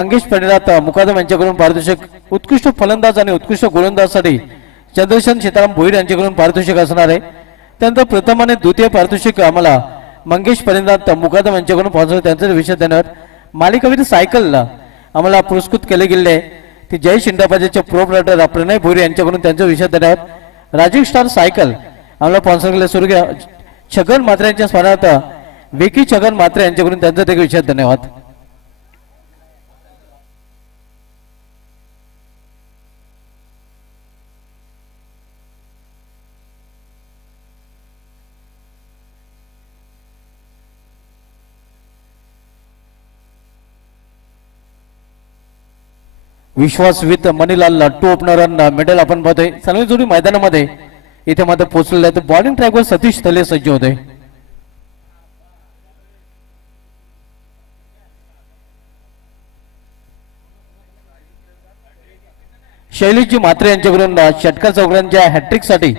मंगेश परिणात मुकादम यांच्याकडून पारितोषिक उत्कृष्ट फलंदाज आणि उत्कृष्ट गोलंदाजसाठी चंद्रशेखर सीताराम भोईर यांच्याकडून पारितोषिक असणार आहे। त्यानंतर प्रथम आणि द्वितीय पारितोषिक आम्हाला मंगेश परिणात मुकादम यांच्याकडून पोहोचवलं त्यांचे विषय देणार मालिकावीर सायकलला आम्हाला पुरस्कृत केले गेले ते जय शिंदाबाजीचे प्रोप्रायटर प्रणय भोईर यांच्याकडून त्यांचे विषय देणार राजीव स्टार सायकल आम्हाला स्पॉन्सर केले स्वर्गीय छगन मात्रे यांच्या स्मरणार्थ विकी छगन मात्रे यांच्याकडून त्यांचा देखील विषय धन्यवाद। Vishwas with Manilal two opener medal आपण पाहतोय सलमी जोडी मैदानामध्ये इथे मात्र पोहोचलेले आहेत। बॉलिंग ट्रॅकवर सतीश थले सज्ज होते। शैलीजी मात्रे यांच्याकडून षटकार चौकांच्या हॅट्रिक साठी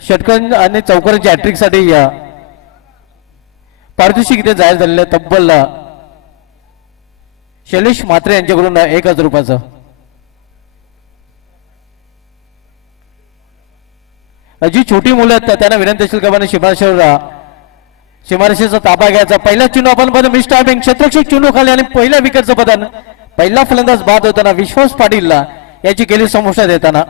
षटकार आणि चौकांच्या हॅट्रिक साठी पारितोषिक इथे जाहीर झालेलं तब्बल शैलेश मात्रे यांच्याकडून 1000 रुपयाचं। जी छोटी मुलं आहेत त्यांना विनंती असेल का शिमारशेचा ताबा घ्यायचा। पहिला चुनू आपण बघतो मिस टायमिंग क्षेत्ररक्षक चुनू खाली आणि पहिल्या विकेटचं पतन पहिला फलंदाज बाद होताना विश्वास पाटीलला याची गेली समोसा देताना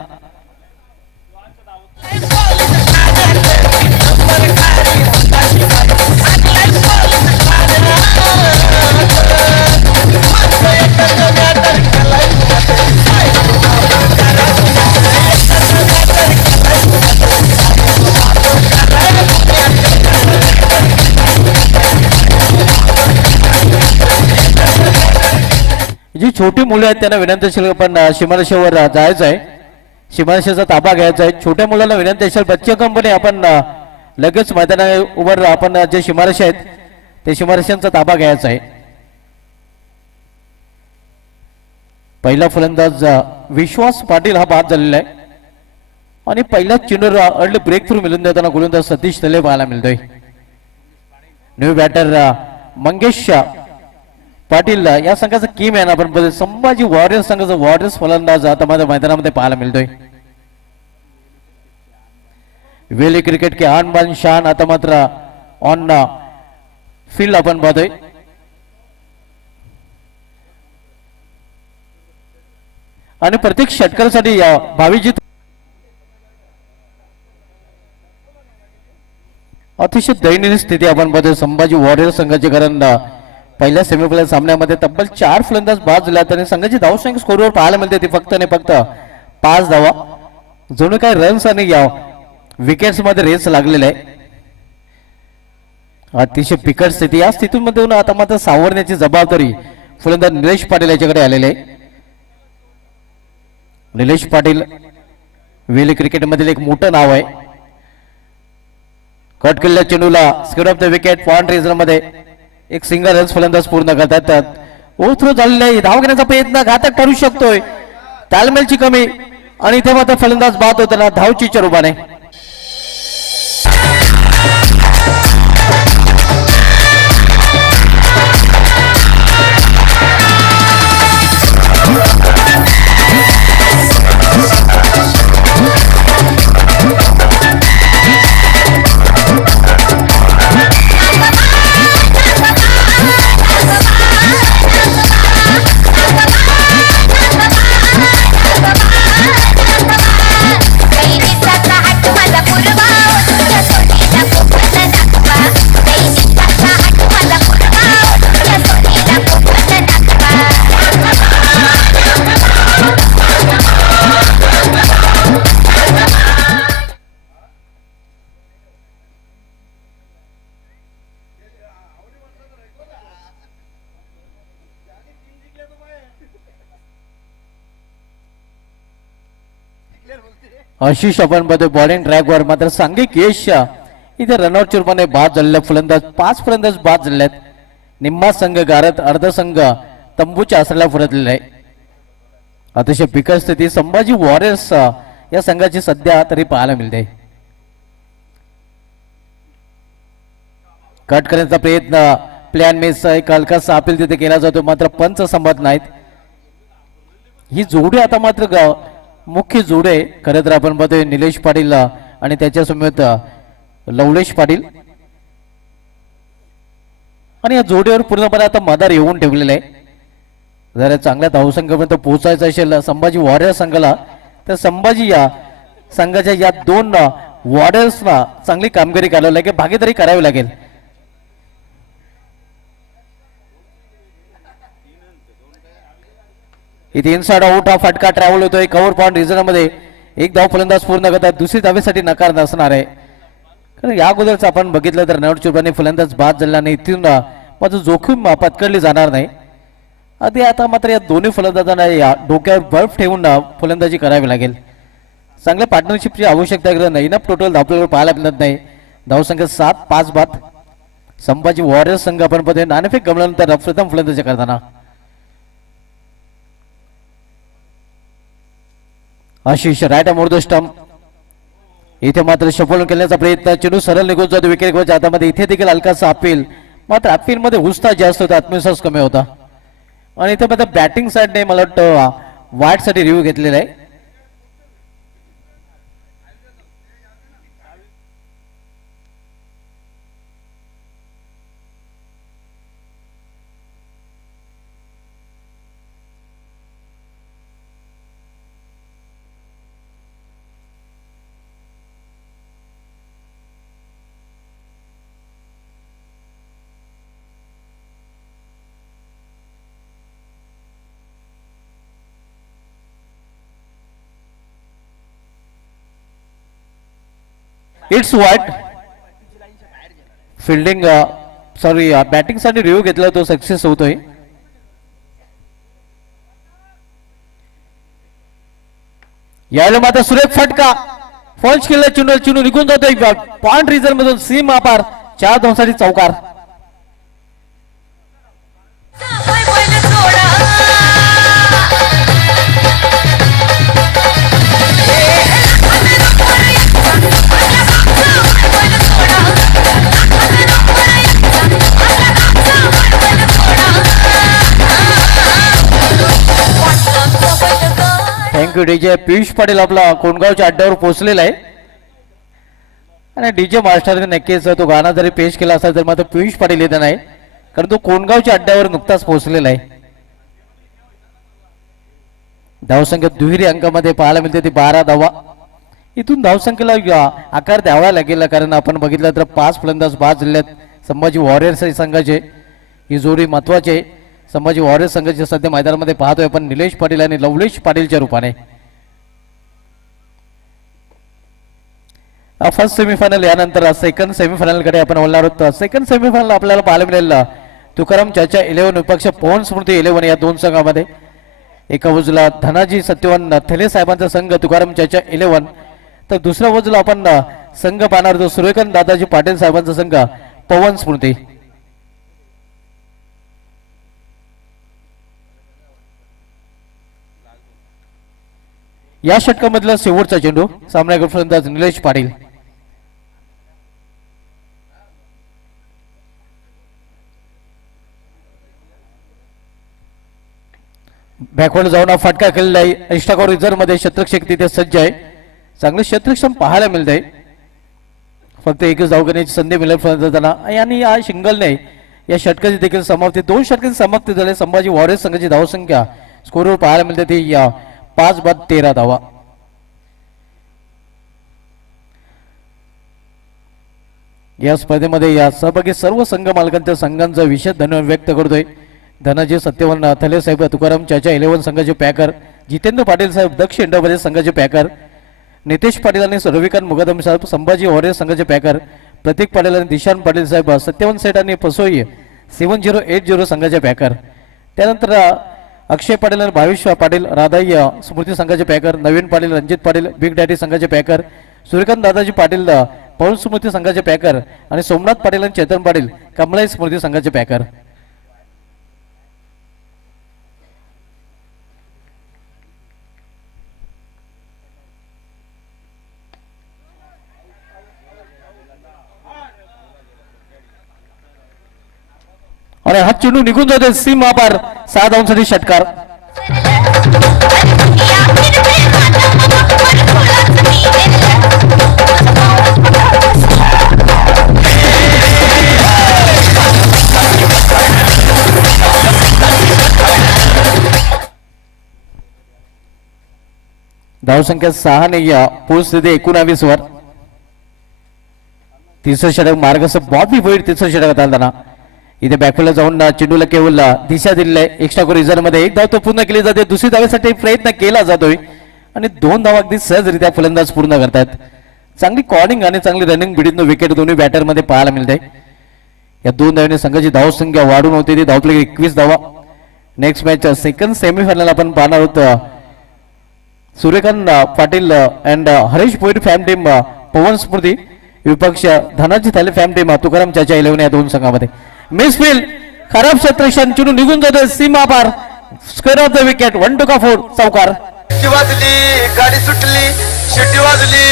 जी छोटी मुलं आहेत त्यांना विनंती असेल पण सीमारेषेवर जायचं आहे सीमारेषेचा ताबा घ्यायचा आहे। छोट्या मुलांना विनंती असेल बच्चे कंपनी आपण लगेच मैदानावर आपण जे सीमारेषा आहेत ते सीमारेषांचा ताबा घ्यायचा आहे। पहिला फलंदाज विश्वास पाटील हा बाद झालेला आहे आणि पहिला चेंडूवर अर्ली ब्रेक थ्रू मिळून देताना गोलंदाज सतीश थले पाहायला मिळतोय। न्यू बॅटर मंगेश पाटील या संघाचा की मॅन आपण संभाजी वॉरियर्स संघाचा वॉरियर्स फलंदाज आता माझ्या मैदानामध्ये पाहायला मिळतोय। वेली क्रिकेट के आन बान शान आता मात्र ऑन फील्ड आपण पाहतोय। आणि प्रत्येक षटकारासाठी भावी अतिशय दयनीय स्थिती आपण पाहतोय संभाजी वॉरियर्स संघाची कारण पहिल्या सेमीफायनल सामन्यामध्ये तब्बल 4 फलंदाज बाद झाले आणि संघाची धावसंख्या स्कोरवर पाहायला मिळते ती फक्त 5 धावा। जणू काय रन्स आणि विकेट्स मध्ये रेस लागलेले आहे। अतिशय बिकट स्थिती या स्थितीमधून आता मात्र सावरण्याची जबाबदारी फलंदाज निलेश पाटील याच्याकडे आलेले आहे। निलेश पाटील वेली क्रिकेट मधील एक मोठं नाव आहे। कट केलेल्या चेंडूला skid off the wicket point region मध्ये एक सिंगल रन्स फलंदाज पूर्ण करतात। ओव्हरथ्रो झालेला आहे धाव घेण्याचा प्रयत्न घातक ठरू शकतोय तालमेलची कमी आणि इथे मात्र फलंदाज बाद होताना धावचीच्या रूपाने आशिष आपण बघतोय बॉलिंग ट्रॅकवर मात्र सांघिक यश इथे रनआउटच्या रूपाने बाद झालेले फलंदाज 5 फलंदाज बाद झाले आहेत। निम्मा संघ गारत अर्ध संघ तंबूच्या आसऱ्याला फरकलेला आहे। अतिशय बिकट स्थिती संभाजी वॉरियर्स या संघाची सध्या तरी पाहायला मिळते. कट करण्याचा प्रयत्न प्लॅन मेस एक हलकासा अपील तिथे केला जातो, मात्र पंच संमत नाहीत. ही जोडी आता मात्र मुख्य जोडी आहे. खरं तर आपण पाहतोय निलेश पाटील आणि त्याच्या समेत लवलेश पाटील, आणि या जोडीवर पूर्णपणे आता मदार येऊन ठेवलेला आहे. जर चांगल्या धावसंख्येपर्यंत पोहोचायचं असेल संभाजी वॉरियर संघाला, तर संभाजी या संघाच्या या दोन वॉरियर्सना चांगली कामगिरी करावी लागेल, भागीदारी करावी लागेल. इथे इनसाइड आउट हा फटका ट्रॅव्हल होतोय कव्हर पॉइंट रिझन मध्ये. एक धाव फलंदाज पूर्ण करतात, दुसरी धावेसाठी नकार नसणार आहे. कारण या अगोदरच आपण बघितलं तर नवचुबाने फलंदाज बाद झाला नाही, इथून माझं जोखीम पत्करली जाणार नाही. आधी आता मात्र या दोन्ही फलंदाजांना या डोक्यावर बर्फ ठेवून फलंदाजी करावी लागेल. चांगल्या पार्टनरशिपची आवश्यकता नाही. इनफ टोटल आपल्याला पाहायला मिळत नाही. धावसंख्या 7-5 बाद. संभाजी वॉरियर्स संघ आपण पदे नाणेफेक गमल्यानंतर प्रथम फलंदाजी करताना Ashish right more the stump. इथे मात्र शफल केल्याचा प्रयत्न, चेंडू सरळ निघून जातो विकेट च्या हातामध्ये. इथे देखील हलकासा अपील, मात्र अपील मध्ये उत्साह जास्त होता, आत्मविश्वास कमी होता. आणि इथे मात्र बॅटिंग साईडने मला वाटतं वाईट साठी रिव्ह्यू घेतलेला आहे. इट्स वाईट फिल्डिंग, सॉरी बॅटिंग साठी रिव्ह्यू घेतला, तो सक्सेस होतोय. यायला मात्र सुरेख फटका, फॉल्स केला, चेंडू निघून जातोय पॉइंट रिझन मधून. सीम अपार 4 धावांसाठी चौकार. Thank you DJ. पियुष पाटील आपला कोणगावच्या अड्ड्यावर पोहोचलेला आहे, आणि डीजे मास्टरने नक्कीच तो गाणं जरी पेश केला असेल तर मात्र पियुष पाटील येत नाही, कारण तो कोणगावच्या अड्ड्यावर नुकताच पोहोचलेला आहे. धावसंख्या दुहेरी अंकामध्ये पाहायला मिळते ती 12 धावा. इथून धावसंख्येला आकार द्यावा लागेल, कारण आपण बघितलं तर 5 फलंदाज बाद झालेत संभाजी वॉरियर्स संघाचे. ही जोडी महत्वाची आहे. संभाजी वॉरियर्स संघाचे सध्या मैदानामध्ये पाहतोय आपण निलेश पाटील आणि लवलेश पाटीलच्या रूपाने. फर्स्ट सेमीफायनल यानंतर सेकंड सेमीफायनल कडे आपण बोलणार आहोत. सेकंड सेमीफायनल आपल्याला पाहायला मिळेल तुकाराम चाचा 11 विपक्ष पवन स्मृती 11 या दोन संघामध्ये. एका बाजूला धनाजी सत्यवान थेले साहेबांचा संघ तुकाराम चाचा 11, तर दुसऱ्या बाजूला आपण संघ पाहणार होतो सूर्यकांत दादाजी पाटील साहेबांचा संघ पवन स्मृती. या षटकामधला शेवटचा चेंडू, सामन्याकडे फलंदाज निलेश पाटील. बॅकवर्ड जाऊन फटका केलेला आहे. इष्टाकोर रिझर्व मध्ये शतरक्षक तिथे सज्ज आहे. चांगले शतरक्षम पाहायला मिळत आहे. फक्त एकच धाव घेण्याची संधी मिळेल फलंदाजांना, आणि या शिंगलने या षटकाची देखील समाप्ती, 2 षटकांची समाप्ती झाली. संभाजी वॉरियर्स संघाची धावसंख्या स्कोरवर पाहायला मिळते ती 5 बाद 13 धावा. या स्पर्धेमध्ये या सहभागी सर्व संघ मालकांच्या संघांचा विशेष धन्यवाद व्यक्त करतोय. धनाजी सत्यवान थले साहेब तुकाराम चाचा 11 संघाचे पॅकर, जितेंद्र पाटील साहेब दक्ष इंडोमध्ये संघाचे पॅकर, नितेश पाटील आणि रविकांत मुगदम साहेब संभाजी वॉरियर्स संघाचे पॅकर, प्रतीक पाटील आणि दिशांत पाटील साहेब सत्यवान सेठ आणि पसोई 7080 संघाचे पॅकर. त्यानंतर अक्षय पाटील आणि भाविश पाटील राधाई स्मृती संघाचे पॅकर, नवीन पाटील रणजित पाटील बिग डॅडी संघाचे पॅकर, सूर्यकांत दादाजी पाटील पवन स्मृती संघाचे पॅकर, आणि सोमनाथ पाटील आणि चेतन पाटील कमलाई स्मृती संघाचे पॅकर. आणि हा चेंडू निघून जाते सीमा पार 6 धावांसाठी षटकार. धावसंख्या 6 नाही पोहोचते 19 वर. तिसरं षटक मार्गस्थ बॉबी भोईर तिसरं षटकात आलताना इथे बॅकफिल्डला जाऊन चेंडूला केवळ दिशा दिलेली आहे. एक्स्ट्रा को रिझर्व मध्ये एक धाव तो पूर्ण केली जाते. दुसरी धावेसाठी प्रयत्न केला जातोय आणि 2 धावा अगदी सहजरित्या फलंदाज पूर्ण करतात. चांगली कॉर्निंग आणि चांगली रनिंग बिडीतनं विकेट दोन्ही बॅटर मध्ये पाहायला मिळते. या 2 धावांनी संघाची धावसंख्या वाढून होती. ती धावपैकी 21 धावा. नेक्स्ट मॅच सेकंड सेमीफायनल आपण पाहणार आहोत. सूर्यकांत पाटील अँड हरीश भोईर फॅम टीम पवन स्मृती विपक्ष धनाजी थाले फॅम टीम तुकाराम चाचा 11 या 2 संघामध्ये. मिसफील्ड खराब क्षेत्रक्षण चुनून निघून जातोय सीमा पार. स्क्वेअर ऑफ द विकेट 1 2 4 चौकार. वाजली गाडी सुटली शिट्टी वाजली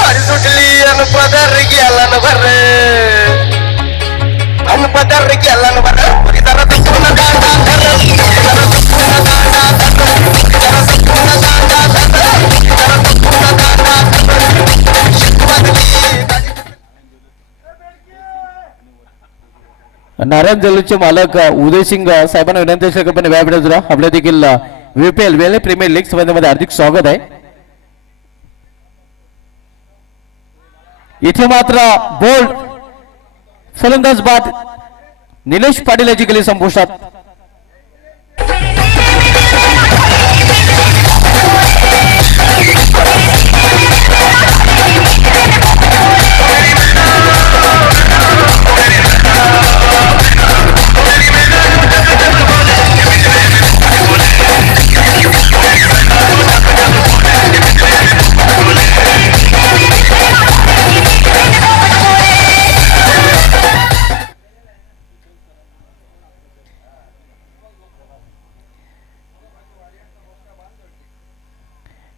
गाडी सुटली अन पदर गेला न भर अन पदर गेला न भर जरा पूर्ण दांडा धर जरा पूर्ण दांडा धर जरा पूर्ण दांडा धर जरा पूर्ण दांडा धर शिट्टी वाजली नारायण जलूचे मालक उदयसिंग साहेबांना विनंती असेल की व्यापडे जरा आपल्या देखील VPL वेले प्रीमियर लीग स्पर्धेमध्ये हार्दिक स्वागत आहे. इथे मात्र बोल्ड फलंदाज बाद निलेश पाटील याची गेली संपुष्टात.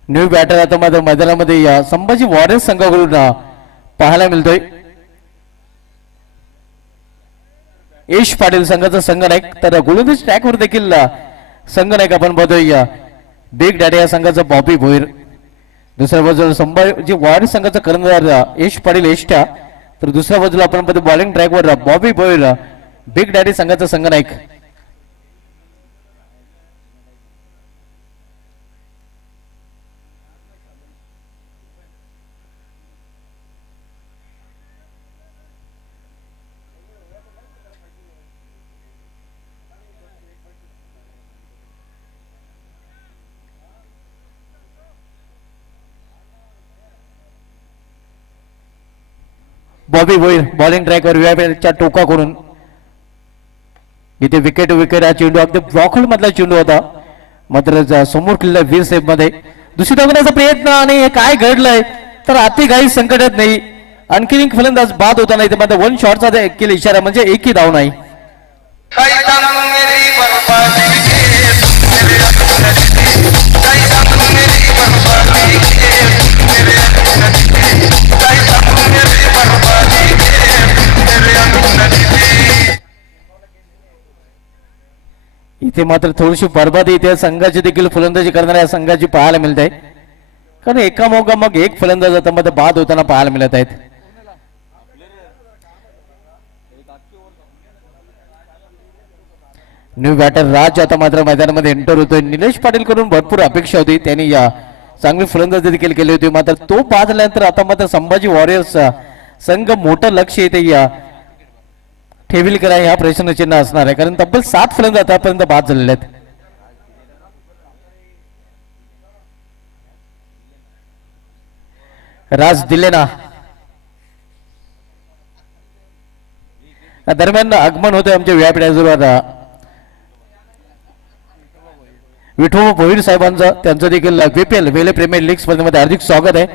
न्यू बॅटर आता मात्र मैदानामध्ये संभाजी वॉरियर्स संघाकडून पाहायला मिळतोय. यश पाटील संघाचा संघनायक तर गोलंदाज ट्रॅकवर देखील संघनायक आपण बघतोय बिग डॅडी या संघाचा बॉबी भोईर. दुसऱ्या बाजूला संभाजी वॉरियर्स संघाचा कर्णधार यश पाटील यष्टा तर दुसऱ्या बाजूला आपण बघतो बॉलिंग ट्रॅकवर बॉबी भोईर बिग डॅडी संघाचा संघनायक. बॉबी भोईर बॉलिंग ट्रॅकवर व्यापच्या टोकाकडून इथे विकेट विकेट हा चेंडू अगदी ब्लॉकहोल मधला चेंडू होता मात्र समोर किल्ला 20 सेफ मध्ये. दुसरी टाकण्याचा प्रयत्न आणि हे काय घडलंय तर अति काही संकटात नाही. आणखी एक फलंदाज बाद होता नाही मात्र 1 शॉटचा केला इशारा म्हणजे एकही धाव नाही. इथे मात्र थोडीशी बरबादी इथे संघाची देखील फलंदाजी करणाऱ्या संघाची पाहायला मिळत आहे कारण एकामागोमाग मग एक फलंदाज आता मध्ये बाद होताना पाहायला मिळत आहेत. न्यू बॅटर राज आता मात्र मैदानामध्ये एंटर होतोय. निलेश पाटील कडून भरपूर अपेक्षा होती त्यांनी चांगली फलंदाजी देखील केली होती मात्र तो बाद झाल्यानंतर आता मात्र संभाजी वॉरियर्स संघ मोठं लक्ष येते ठेवील करा ह्या प्रश्नचिन्ह असणार आहे कारण तब्बल 7 फलंदाज आतापर्यंत बाद झालेले आहेत. राज दिले ना दरम्यान आगमन होते आमच्या व्यापड्याजवळ विठोबा भोईर साहेबांचं त्यांचं देखील VPL वेले प्रीमियर लीग स्पर्धेमध्ये हार्दिक स्वागत आहे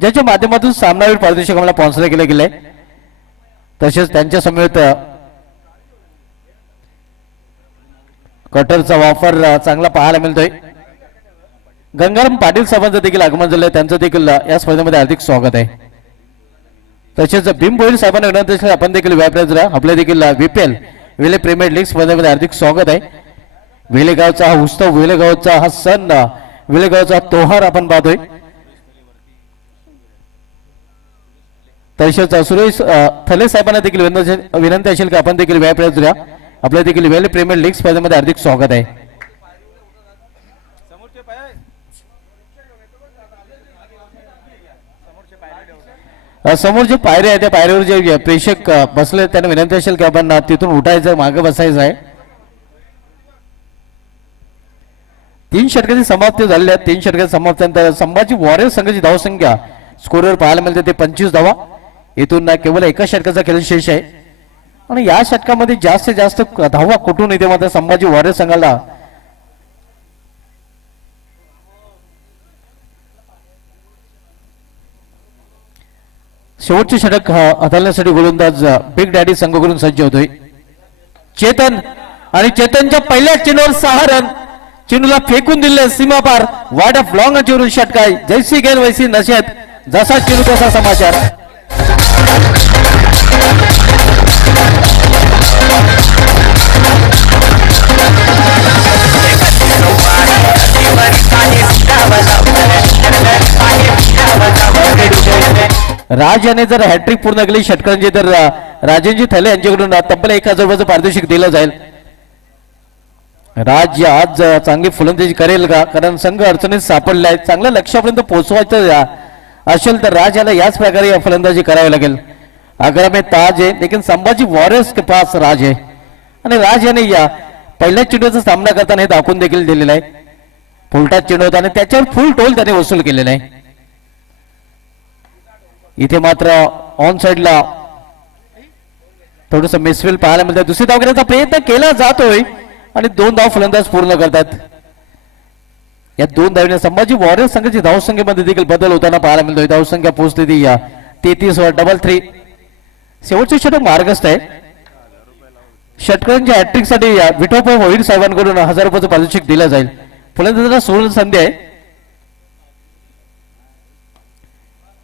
ज्याच्या माध्यमातून सामनावीर पारितोषिक आम्हाला स्पॉन्सर केले गेले. तसेच त्यांच्या समेत कटरचा वापर चांगला पाहायला मिळतोय. गंगाराम पाटील साहेबांचं देखील आगमन झालंय त्यांचं देखील या स्पर्धेमध्ये हार्दिक स्वागत आहे. तसेच भीम भोईर साहेबांना विनंती आपण देखील व्यापार आपल्या देखील VPL वेले प्रीमियर लीग स्पर्धेमध्ये हार्दिक स्वागत आहे. वेलेगावचा हा उत्सव, वेलेगावचा हा सण, वेलेगावचा तोहार आपण पाहतोय. तसेच सुरेश थले साहेबांना देखील विनंती असेल की आपण देखील व्यायाम द्या. आपल्या देखील वेले प्रीमियर लीग स्पर्धेमध्ये हार्दिक स्वागत आहे. समोर जे पायरे आहे त्या पायरीवर जे प्रेक्षक बसले त्यांना विनंती असेल की आपण तिथून उठायचं, मागे बसायचं आहे. 3 षटकाची समाप्ती झालेली आहे. 3 षटकाची समाप्तीनंतर संभाजी वॉरियर संघाची धावसंख्या स्कोरवर पाहायला मिळते ते 25 धावा. इथून केवळ एका षटकाचा खेळ शेष आहे आणि या षटकामध्ये जास्तीत जास्त धावा कुठून येते मात्र संभाजी वॉरियर संघाला शेवटचे षटक हाताळण्यासाठी गोलंदाज बिग डॅडी संघाकडून सज्ज होतोय. चेतन आणि चेतनच्या पहिल्या चेंडूवर 6 रन. चेंडूला फेकून दिले सीमापार. वार्ड ऑफ लॉंग अचीवरून षटकाय. जैसी गेल वैसी नशेत. जसा चेंडू तसा समाचार. राज याने जर हॅट्रिक पूर्ण केली षटकांची तर राजेंजी थले यांच्याकडून तब्बल 1000 रुपयाचं पारितोषिक दिलं जाईल. राज आज चांगली फलंदाजी करेल का? कारण संघ अडचणीत सापडलाय. चांगल्या लक्ष्यापर्यंत पोहोचवायचं असेल तर राज याला याच प्रकारे फलंदाजी करावी लागेल. आग्रा में ताज है लेकिन संभाजी वॉरियर्स के पास राज है आणि राज याने या पहिल्या चेंडूचा सामना करताना हे दाखवून देखील दिलेला आहे. फुलटा चेंडू होता आणि त्याच्यावर फुल टोल त्याने वसूल केलेला आहे. इथे मात्र ऑन साइडला थोडस मिसफिल पाहायला मिळतं. दुसरी धाव घेण्याचा प्रयत्न केला जातोय आणि 2 धाव फलंदाज पूर्ण करतात. या 2 धावने संभाजी वॉरियर संघाची धावसंख्येमध्ये देखील बदल होताना पाहायला मिळतोय. धावसंख्या पोहोचते ती या 33 वर 3-3. शेवटचे षटक मार्गस्थ आहे. षटकांच्या हॅट्रिक साठी विठोबा वहीर साहेबांकडून 1000 रुपयाचं पारितोषिक दिलं जाईल. फलंदाजांना सुवर्ण संधी आहे.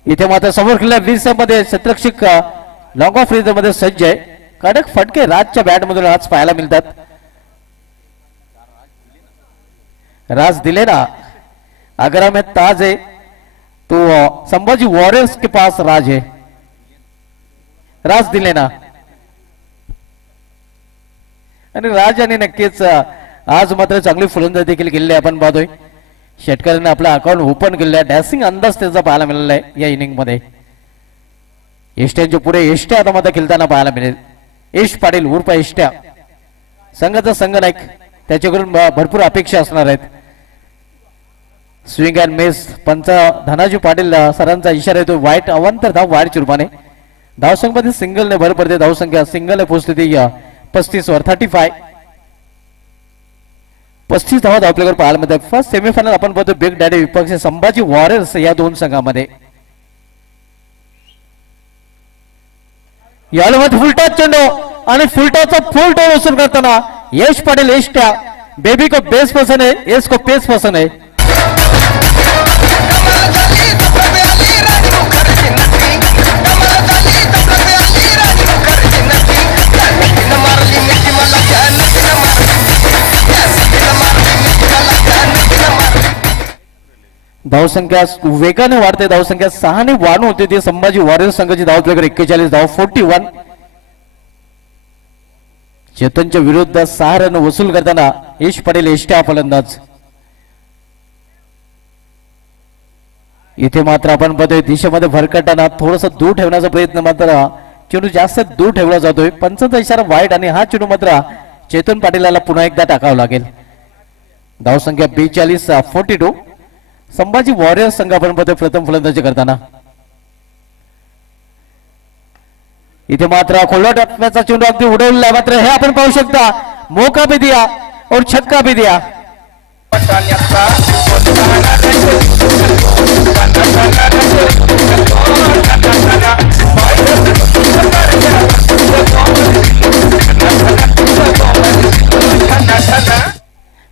इथे मात्र समोर खेळल्या 20 मध्ये क्षेत्ररक्षक लॉंग ऑफ रेंज मध्ये सज्ज आहे. कडक फटके राजच्या बॅट मधून आज पाहायला मिळतात. राज दिले ना. आगरा में ताज है तो संभाजी वॉरियर्स के पास राज है. राज दिले ना आणि राज यांनी नक्कीच आज मात्र चांगली फलंदाजी देखील केलेली आपण पाहतोय. षटकाराने आपला अकाउंट ओपन केलेला आहे. डॅसिंग अंदाज त्याचा पाहायला मिळाला आहे या इनिंग मध्ये. एष्ट्यांच्या पुढे एष्ट्या आता मात्र खेळताना पाहायला मिळेल. यश पाटील उर्फ एष्ट्या संघाचा संघनायक. त्याच्याकडून भरपूर अपेक्षा असणार आहेत. स्विंग अँड मिस पंच धनाजी पाटील सरांचा इशारा येतो. वाईट अवांतर धाव वाईट रूपाने. धावसंख्येमध्ये सिंगलने भर पडते. धावसंख्या सिंगलने पोहोचते ती 35 वर 35. 35 धावा धावपल्यावर पाहायला मिळतात. फर्स्ट सेमीफायनल आपण पाहतो बिग डॅडी विपक्ष संभाजी वॉरियर्स या 2 संघामध्ये. याला मध्ये फुलटॉस चेंडू आणि फुलटॉसचा फुल टॉस वसूल करताना यश पाटील एष्ट्या. बेबी को बेस पसंद है, यश को पेस पसंद है. धावसंख्या वेगाने वाढते. धावसंख्या 6 ने वाढ होते. ती संभाजी वॉरियर संघाची धाव प्लेकर 41 धाव 41. चेतनच्या विरुद्ध 6 रन वसूल करताना यश पाटील एष्ट्या फलंदाज. इथे मात्र आपण पाहतोय दिशेमध्ये भरकटताना थोडस दूर ठेवण्याचा प्रयत्न मात्र चेंडू जास्त दूर ठेवला जातोय. पंचांचा इशारा वाईट आणि हा चेंडू मात्र चेतन पाटीलला पुन्हा एकदा टाकावं लागेल. धावसंख्या 42 42. संभाजी वॉरियर संघ आपण पाहतोय प्रथम फलंदाजी करताना. इथे मात्र खोलवा टप्प्याचा चेंडू अगदी उडवलेला मात्र हे आपण पाहू शकता. मौका भी दिया और छक्का भी दिया.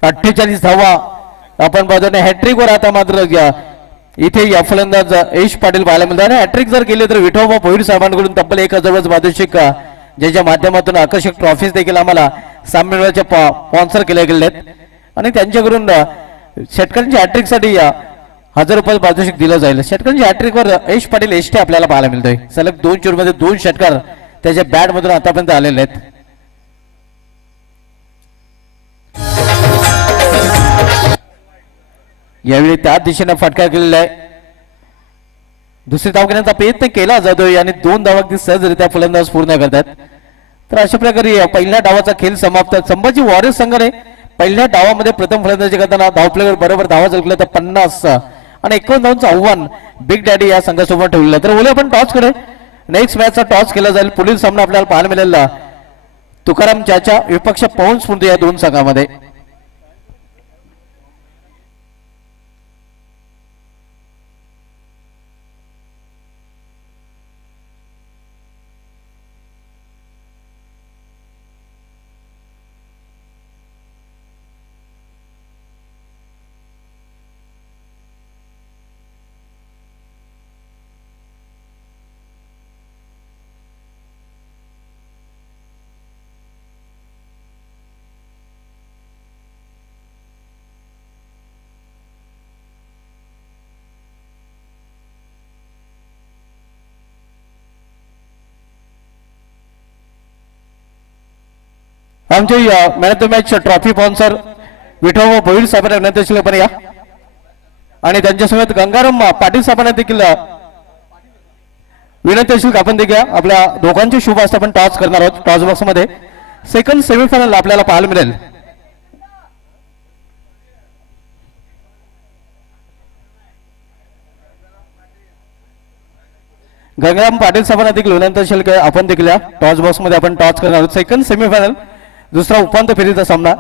48 धावा आपण पाहतो. हॅट्रिक वर आता मात्र इथे या फलंदाज यश पाटील पाहायला मिळतात. हॅट्रिक जर केले तर विठोबा भोईर साहेबांकडून तब्बल 1000 पारितोषिक ज्याच्या माध्यमातून आकर्षक ट्रॉफीज देखील आम्हाला सामन्याच्या स्पॉन्सर केल्या गेल्या आहेत आणि त्यांच्याकडून षटकांच्या हॅट्रिकसाठी 1000 रुपये पारितोषिक दिलं जाईल. षटकांच्या हॅट्रिकवर यश पाटील एसटी आपल्याला पाहायला मिळतोय. सलग 2 चूरमध्ये 2 षटकार त्याच्या बॅट मधून आतापर्यंत आलेले आहेत. यावेळी त्याच दिशेने फटका केलेला आहे. दुसरी धाव घेण्याचा प्रयत्न केला जातोय आणि 2 धावा अगदी सहजरित्या फलंदाज पूर्ण करतात. तर अशा प्रकारे पहिल्या डावाचा खेळ समाप्त. संभाजी वॉरियर्स संघाने पहिल्या डावामध्ये प्रथम फलंदाजी करताना धावप्लेवर बरोबर धावा जिंकल्या तर 50 आणि 51 धावांचं आव्हान बिग डॅडी या संघासोबत ठेवलेलं. तर बोलूया आपण टॉस कडे. नेक्स्ट मॅचचा टॉस केला जाईल. पुढील सामना आपल्याला पाहायला मिळेल तुकाराम चाचा विपक्ष पवन स्फूर्ती या 2 संघामध्ये. आमचे man of the match trophy sponsor Vithoba Bhoir साहेबांना विनंती असेल आपण या आणि त्यांच्यासोबत गंगाराम पाटील साहेबांना देखील विनंती असेल आपण देखील आपल्या दोघांचे शुभ असता आपण टॉस करणार आहोत. टॉस बॉक्स मध्ये सेकंड सेमीफायनल आपल्याला पाहायला मिळेल. गंगाराम पाटील साहेबांना देखील विनंती असेल की आपण देखील या टॉस बॉक्स मध्ये आपण टॉस करणार आहोत. सेकंड सेमीफायनल दुसरा उपांत्य फेरीचा सामना.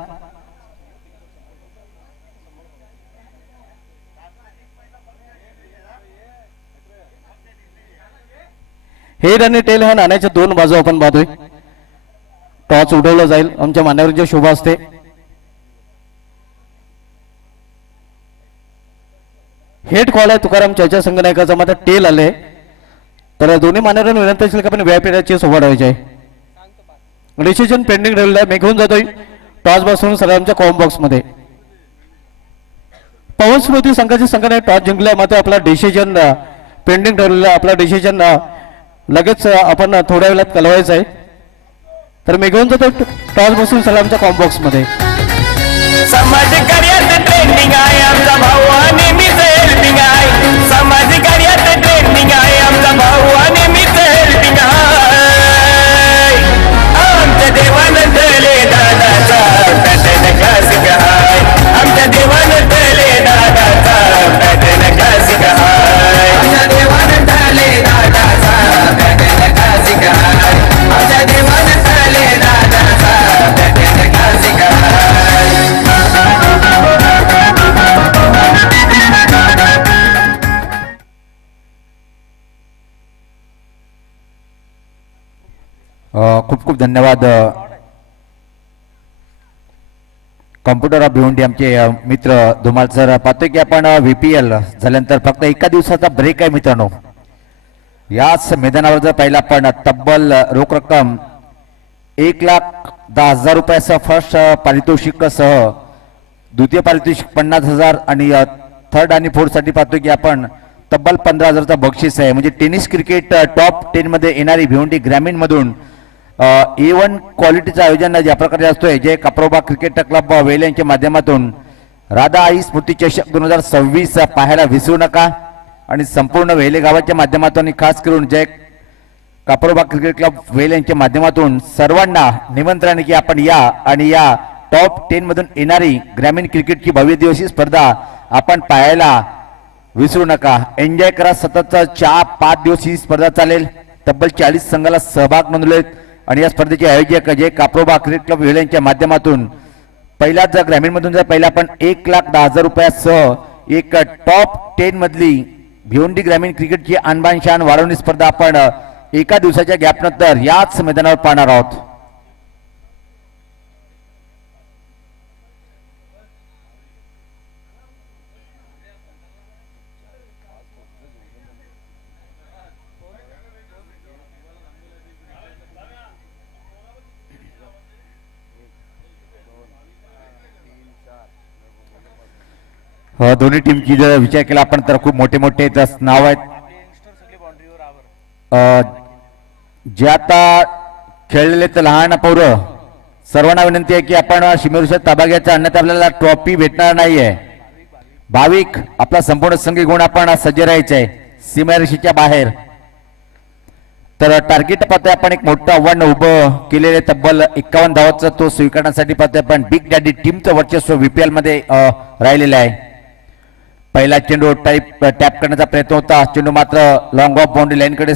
हेड आणि टेल ह्या नाण्याच्या 2 बाजू आपण पाहतोय. टॉस उडवला जाईल आमच्या मान्यवरांच्या शुभ असते. हेड कॉल आहे तुकाराम चाचा संघनायकाचा, मात्र टेल आले. तर दोन्ही मान्यवरांना विनंती असेल की आपण व्यापीची सोबत व्हायची आहे. डिसिजन पेंडिंग ठेवलेलं आहे. मी घेऊन जातोय टॉस बॉक्स सगळ्यांच्या कॉम बॉक्स मध्ये. पवन स्मृती संघाची संघाने टॉस जिंकलाय, मात्र आपला डिसिजन पेंडिंग ठेवलेला आहे. आपला डिसिजन लगेच आपण थोड्या वेळात कळवायचं आहे. तर मी घेऊन जातो टॉस बसून सलामच्या कॉम बॉक्स मध्ये. समाज कार्यात ट्रेंडिंग आहे आमचा भाऊ आणि मीच हेल्पिंग आहे. समाज कार्यात ट्रेंडिंग आहे आमचा भाऊ आणि मीच हेल्पिंग आहे. आमच्या देवानं दिले दादाचा पॅटर्न क्लासिक आहे. आमच्या देवानं दिले दादाचा पॅटर्न क्लासिक आहे. आमच्या देवानं दिले दादाचा पॅटर्न क्लासिक आहे. आमच्या देवानं दिले दादाचा पॅटर्न क्लासिक आहे. खूप खूप धन्यवाद. कॉम्प्युटर ऑफ भिवंडी आमचे मित्र धुमाल सर. पाहतोय की आपण VPL झाल्यानंतर फक्त एका दिवसाचा ब्रेक आहे मित्रांनो. याच मैदानावर जर पाहिलं आपण तब्बल रोख रक्कम 1,10,000 रुपयासह फर्स्ट पारितोषिकासह द्वितीय पारितोषिक 50,000 आणि थर्ड आणि फोर्थ साठी पाहतोय की आपण तब्बल 15,000चा बक्षीस आहे. म्हणजे टेनिस क्रिकेट टॉप 10 मध्ये येणारी भिवंडी ग्रामीण मधून A1 क्वालिटीचं आयोजन ज्या प्रकारे असतोय जे काप्रोबा क्रिकेट क्लब वेल यांच्या माध्यमातून राधा आई स्मृती चषक 2026 पाहायला विसरू नका. आणि संपूर्ण वेले गावाच्या माध्यमातून खास करून जय काप्रोबा क्रिकेट क्लब वेल यांच्या माध्यमातून सर्वांना निमंत्रण की आपण या आणि या टॉप 10 मधून येणारी ग्रामीण क्रिकेटची भव्य दिवशी स्पर्धा आपण पाहायला विसरू नका. एन्जॉय करा. सततचा 5 दिवस ही स्पर्धा चालेल. तब्बल 40 संघाला सहभाग नोंदवलेत आणि या स्पर्धेचे आयोजक जे काप्रोबा क्रिकेट क्लब वेल यांच्या माध्यमातून पहिल्याच जर ग्रामीण मधून जर पहिला आपण 1,10,000 रुपयासह एक टॉप 10 मधली भिवंडी ग्रामीण क्रिकेटची आणबान शान वाढवणी स्पर्धा आपण एका दिवसाच्या गॅप नंतर याच मैदानावर पाहणार आहोत. दोन्ही टीमची जर विचार केला आपण तर खूप मोठे मोठे नाव आहेत. जे आता खेळलेले तर लहान पोरं सर्वांना विनंती आहे की आपण शिमेरुषात ताबा घ्यायचा, अन्यथा आपल्याला ट्रॉफी भेटणार नाहीये. भाविक आपला संपूर्ण संघी गुण आपण सज्ज राहायचे आहे सीमारेषेच्या बाहेर. तर टार्गेट पाहतोय आपण एक मोठं आव्हान उभं केलेले तब्बल 51 धावांचा तो स्वीकारण्यासाठी पाहतोय आपण. बिग डॅडी टीमचं वर्चस्व VPL मध्ये राहिलेलं आहे. पहिला चेंडू टॅप करण्याचा प्रयत्न होता, चेंडू मात्र लॉंग ऑफ बाउंड्री लाईन कडे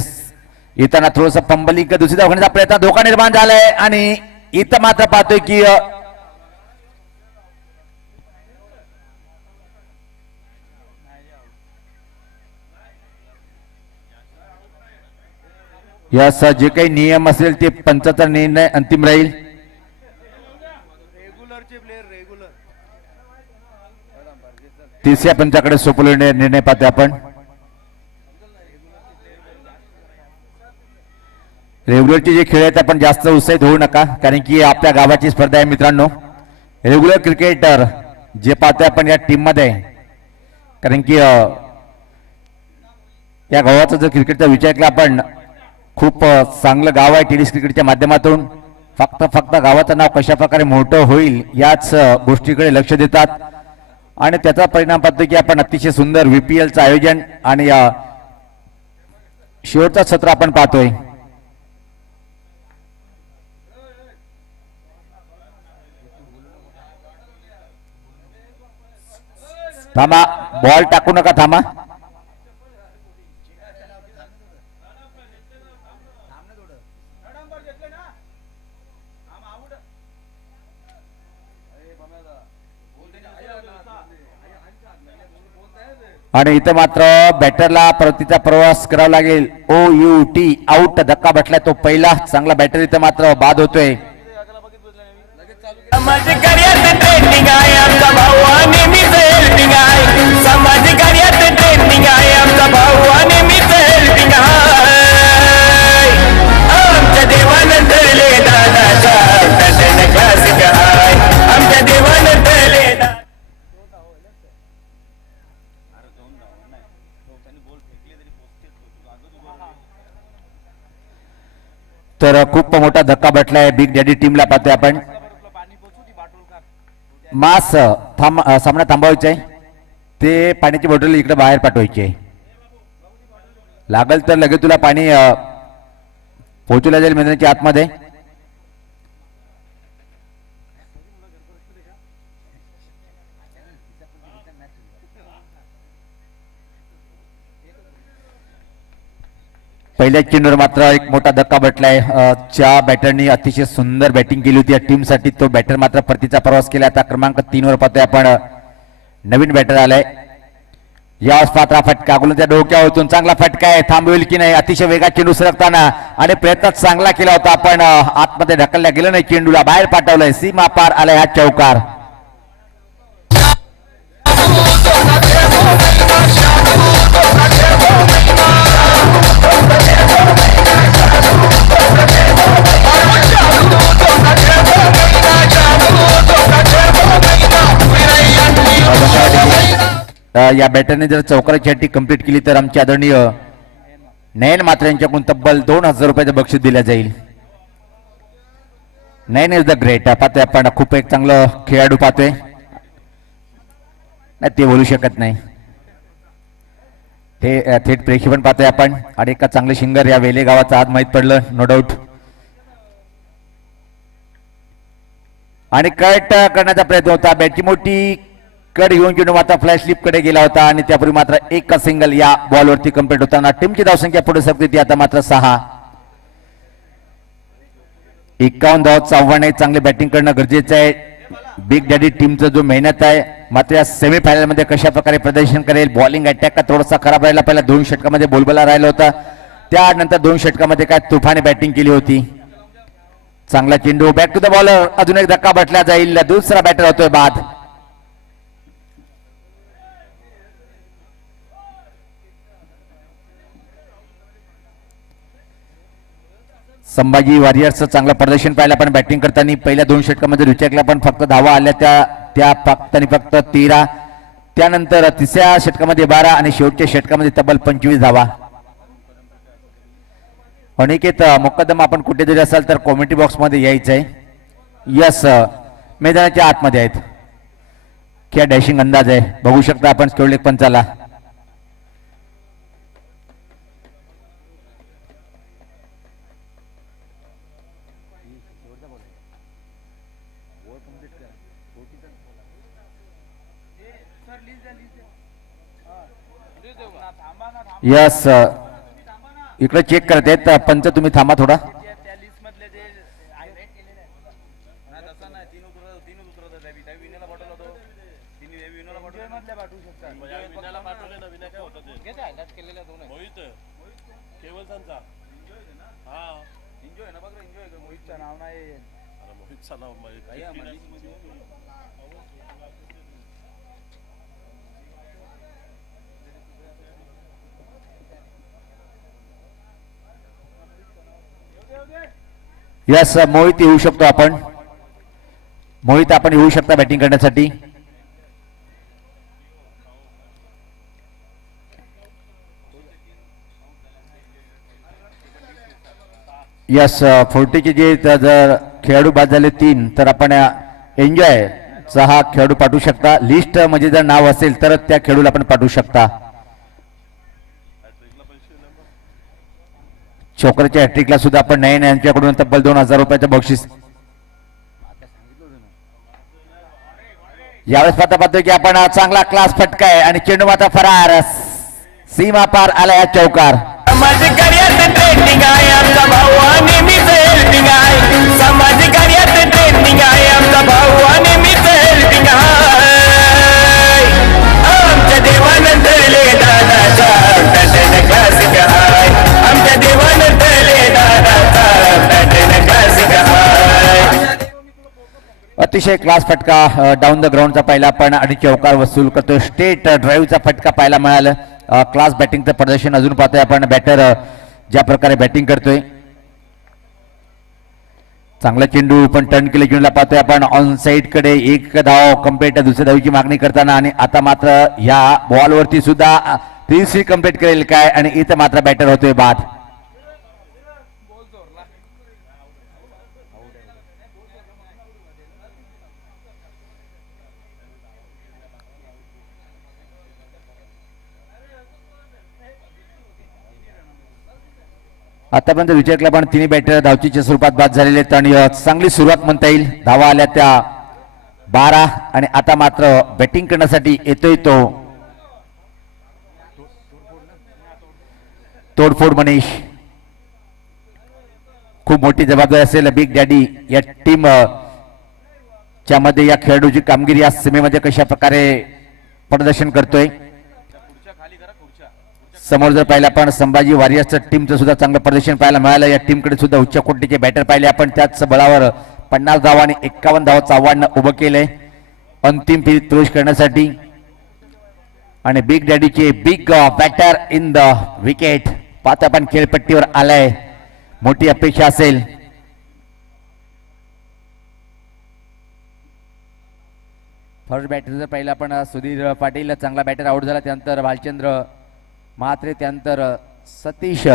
येताना थोडस पंबलिंग दुसरी धाव घेण्याचा प्रयत्न, धोका निर्माण झालाय आणि इथं मात्र पाहतोय की यास जे काही नियम असेल ते पंचाचा निर्णय अंतिम राहील. तिसऱ्या पंचाकडे सोपवलेले निर्णय पाहतोय आपण. रेग्युलरचे जे खेळ आहेत आपण जास्त उत्साहित होऊ नका, कारण की आपल्या गावाची स्पर्धा आहे मित्रांनो. रेग्युलर क्रिकेटर जे पाहतोय आपण या टीम मध्ये, कारण की या गावाचा जर क्रिकेटचा विचार केला आपण, खूप चांगलं गाव आहे टेनिस क्रिकेटच्या माध्यमातून. फक्त गावाचं नाव कशा प्रकारे मोठं होईल याच गोष्टीकडे लक्ष देतात आणि त्याचा परिणाम पाहतो की आपण अतिशय सुंदर VPLचं आयोजन आणि शेवटचा सत्र आपण पाहतोय. थांबा, बॉल टाकू नका, थांबा. आणि इथं मात्र बॅटरला परतीचा प्रवास करावा लागेल. OUT आउट, धक्का बसलाय तो पहिला. चांगला बॅटर इथं मात्र बाद होतोय. समाज कार्यात ट्रेंडिंग आहे आमचा भाऊ आणि मीच हेल्पिंग आहे. समाज कार्यात ट्रेंडिंग आहे आमचा भाऊ आणि मीच हेल्पिंग आहे. आमच्या देवानं ठरले दादाचा पॅटर्न क्लासिक आहे. आमच्या देवानं ठरले तर खूप मोठा धक्का बसलाय बिग डॅडी टीमला पाहतोय आपण. मास सामना थांबवायचा आहे, ते पाण्याची बॉटल इकडे बाहेर पाठवायची आहे. लागल तर लगेच तुला पाणी पोहोचवल्या जाईल मैदानाच्या आतमध्ये. पहिल्या चेंडूवर मात्र एक मोठा धक्का बसलाय. च्या बॅटरनी अतिशय सुंदर बॅटिंग केली होती या टीमसाठी. तो बॅटर मात्र परतीचा प्रवास केला. आता क्रमांक 3 वर पाहतोय आपण नवीन बॅटर आलाय. यावेळेस पात्रा फटका गुलाच्या डोक्यावरून चांगला फटका आहे, थांबवेल की नाही. अतिशय वेगात चेंडू सरकताना आणि प्रयत्न चांगला केला होता आपण, आतमध्ये ढकलल्या गेलं नाही, चेंडूला बाहेर पाठवलंय. सीमा पार आलाय हा चौकार. या बॅटरने जर चौकाराची हट्टी कंप्लीट केली तर आमची आदरणीय नयन मात्र यांच्याकडून तब्बल 2000 रुपयाचं बक्षीस दिलं जाईल. नयन इज द ग्रेट. पाहतोय आपण, खूप एक चांगलं खेळाडू पाहतोय. नाही ते बोलू शकत नाही, ते थेट प्रेक्षेपण पाहतोय आपण. आणि एका चांगले शिंगर या वेले गावाचं आज माहीत पडलं, नो डाऊट. आणि कट करण्याचा प्रयत्न होता, बॅटची मोठी कड घेऊन चेंडू मात्र फ्लॅश स्लिप कडे गेला होता आणि त्यापूर्वी मात्र एक सिंगल या बॉलवरती कंप्लीट होताना टीमची धावसंख्या पुढे सरकते ती आता मात्र 6. 51 धावांचं आव्हान आहे, चांगली बॅटिंग करणं गरजेचं आहे. बिग डॅडी टीमचा जो मेहनत आहे, मात्र या सेमीफायनल मध्ये कशा प्रकारे प्रदर्शन करेल. बॉलिंग अटॅक का थोडासा खराब राहिला, पहिला 2 षटकामध्ये बोलबला राहिला होता, त्यानंतर 2 षटकामध्ये काय तुफानी बॅटिंग केली होती. चांगला चेंडू बॅक टू द बॉलर, अजून एक धक्का बसला जाईल, दुसरा बॅटर होतोय बाद. संभाजी वॉरियर्सचं चांगलं प्रदर्शन पाहिलं आपण बॅटिंग करताना. पहिल्या 2 षटकामध्ये विचार केला पण फक्त धावा आल्या त्या फक्त आणि फक्त त्यानंतर तिसऱ्या षटकामध्ये 12 आणि शेवटच्या षटकामध्ये तब्बल 25 धावा. अनिकेत मुकदम आपण कुठे जरी असाल तर कॉमेंट्री बॉक्स मध्ये यायचं आहे. यस, मैदानाच्या आतमध्ये आहेत. क्या डॅशिंग अंदाज आहे बघू शकता आपण स्टोलेक पंचाला. यस, इकडे चेक करत आहेत पंच, तुम्ही थांबा थोडा. यस, मोहित येऊ शकतो आपण. मोहित आपण येऊ शकता बॅटिंग करण्यासाठी. यस, 40चे जे जर खेळाडू बाद झाले 3 तर आपण एन्जॉय चा हा खेळाडू पाठवू शकता. लिस्ट मध्ये जर नाव असेल तर त्या खेळाडूला आपण पाठवू शकता. छोकरच्या हॅट्रिकला सुद्धा आपण नयन यांच्याकडून तब्बल 2000 रुपयाचं बक्षीस. यावेळेस पाहतोय की आपण चांगला क्लास फटकाय आणि चेंडू माता फरार, सीमा पार आला या चौकार. समाज कार्यात ट्रेंडिंग आहे आमचा भाऊ आणि मीच हेल्पिंग आहे. समाज कार्यात ट्रेंडिंग आहे आमचा भाऊ आणि मीच हेल्पिंग आहे. आमच्या देवानं धरले दादाचा पॅटर्न क्लासिक आहे. आमच्या देवानं धरले दादाचा पॅटर्न क्लासिक आहे. अतिशय क्लास फटका डाऊन द ग्राउंडचा पाहिला पण आणि चौकार वसूल करतोय. स्टेट ड्राईव्हचा फटका पाहायला मिळाला. क्लास बॅटिंगचं प्रदर्शन अजून पाहतोय आपण. बॅटर ज्या प्रकारे बॅटिंग करतोय, चांगला चेंडू पण टर्न केले चेंडूला पाहतोय आपण. ऑन साइड कडे 1 धाव कंप्लीट, दुसऱ्या धावीची मागणी करताना आणि आता मात्र या बॉलवरती सुद्धा 3 कंप्लीट करेल काय आणि इथं मात्र बॅटर होतोय बाद. आतापर्यंत विचार केला पण तिन्ही बॅटर धावचीच्या स्वरूपात बाद झालेले आहेत आणि चांगली सुरुवात म्हणता येईल. धावा आल्या त्या 12 आणि आता मात्र बॅटिंग करण्यासाठी येतोय तो तोडफोड मनीष. खूप मोठी जबाबदारी असेल बिग डॅडी या टीम च्या मध्ये. या खेळाडूची कामगिरी या सीमेमध्ये कशा प्रकारे प्रदर्शन करतोय. समोर जर पाहिलं आपण संभाजी वॉरियर्सचं टीमचं सुद्धा चांगलं प्रदर्शन पाहायला मिळालं. या टीमकडे सुद्धा उच्च कोटीचे बॅटर पाहिले आपण. त्याच बळावर 50 धावा आणि 51 धावाचं आव्हान उभं केलंय अंतिम फेरीत प्रवेश करण्यासाठी. आणि बिग डॅडीचे big batter in the wicket पाहता आपण खेळपट्टीवर आलाय. मोठी अपेक्षा असेल. फर्स्ट बॅटर जर पाहिलं आपण सुधीर पाटील चांगला बॅटर आउट झाला. त्यानंतर भालचंद्र मात्रे, त्यानंतर सतीश